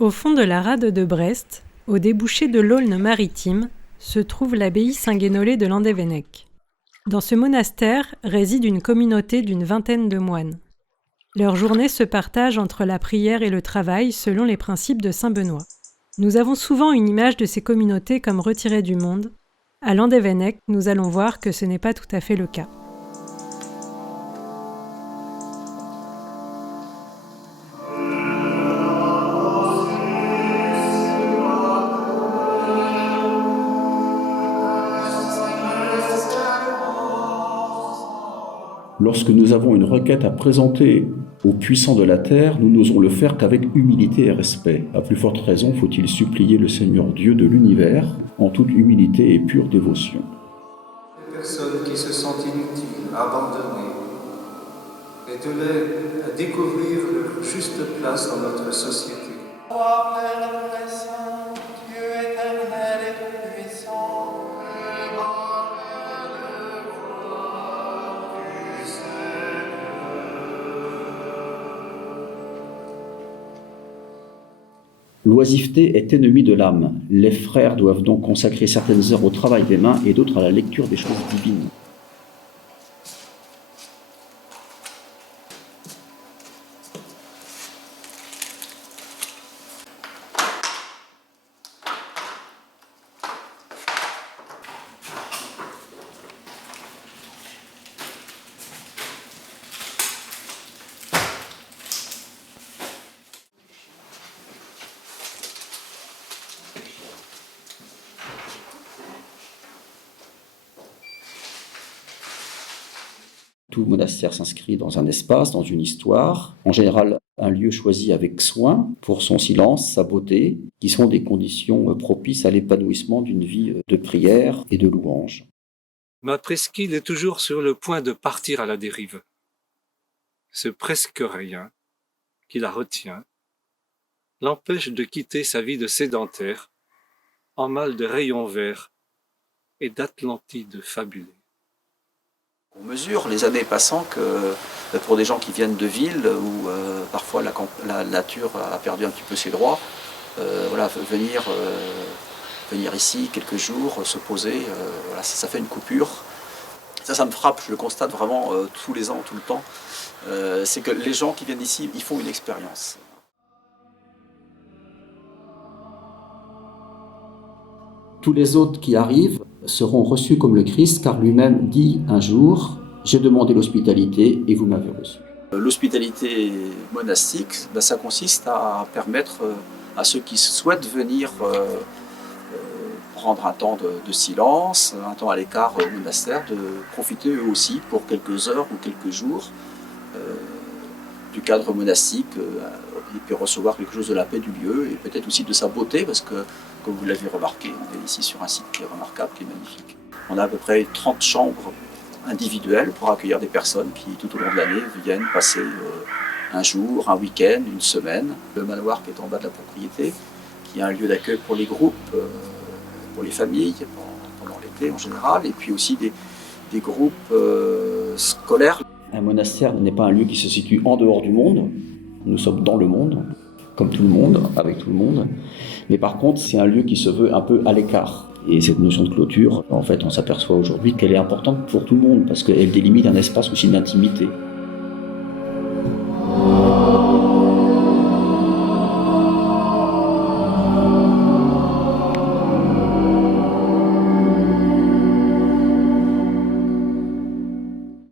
Au fond de la rade de Brest, au débouché de l'Aulne maritime, se trouve l'abbaye Saint-Guénolé de Landévennec. Dans ce monastère réside une communauté d'une vingtaine de moines. Leur journée se partage entre la prière et le travail selon les principes de saint Benoît. Nous avons souvent une image de ces communautés comme retirées du monde. À Landévennec, nous allons voir que ce n'est pas tout à fait le cas. Lorsque nous avons une requête à présenter aux puissants de la terre, nous n'osons le faire qu'avec humilité et respect. À plus forte raison, faut-il supplier le Seigneur Dieu de l'univers en toute humilité et pure dévotion. Les personnes qui se sentent inutiles, abandonnées, aide-les à découvrir leur juste place dans notre société. Toi, Père très saint, Dieu éternel et tout-puissant, L'oisiveté est ennemie de l'âme. Les frères doivent donc consacrer certaines heures au travail des mains et d'autres à la lecture des choses divines. Tout monastère s'inscrit dans un espace, dans une histoire, en général un lieu choisi avec soin pour son silence, sa beauté, qui sont des conditions propices à l'épanouissement d'une vie de prière et de louange. Ma presqu'île est toujours sur le point de partir à la dérive. Ce presque rien qui la retient l'empêche de quitter sa vie de sédentaire en mal de rayons verts et d'Atlantide fabulée. On mesure, les années passant, que pour des gens qui viennent de villes où parfois la nature a perdu un petit peu ses droits, venir ici quelques jours, se poser, ça fait une coupure. Ça me frappe, je le constate vraiment tous les ans, tout le temps. C'est que les gens qui viennent ici, ils font une expérience. Tous les autres qui arrivent seront reçus comme le Christ, car lui-même dit un jour « J'ai demandé l'hospitalité et vous m'avez reçu ». L'hospitalité monastique, ça consiste à permettre à ceux qui souhaitent venir prendre un temps de silence, un temps à l'écart au monastère, de profiter eux aussi pour quelques heures ou quelques jours du cadre monastique et puis recevoir quelque chose de la paix du lieu et peut-être aussi de sa beauté, parce que, comme vous l'avez remarqué, on est ici sur un site qui est remarquable, qui est magnifique. On a à peu près 30 chambres individuelles pour accueillir des personnes qui, tout au long de l'année, viennent passer un jour, un week-end, une semaine. Le manoir qui est en bas de la propriété, qui est un lieu d'accueil pour les groupes, pour les familles, pendant l'été en général, et puis aussi des groupes scolaires. Un monastère n'est pas un lieu qui se situe en dehors du monde. Nous sommes dans le monde, comme tout le monde, avec tout le monde. Mais par contre, c'est un lieu qui se veut un peu à l'écart. Et cette notion de clôture, en fait, on s'aperçoit aujourd'hui qu'elle est importante pour tout le monde, parce qu'elle délimite un espace aussi d'intimité.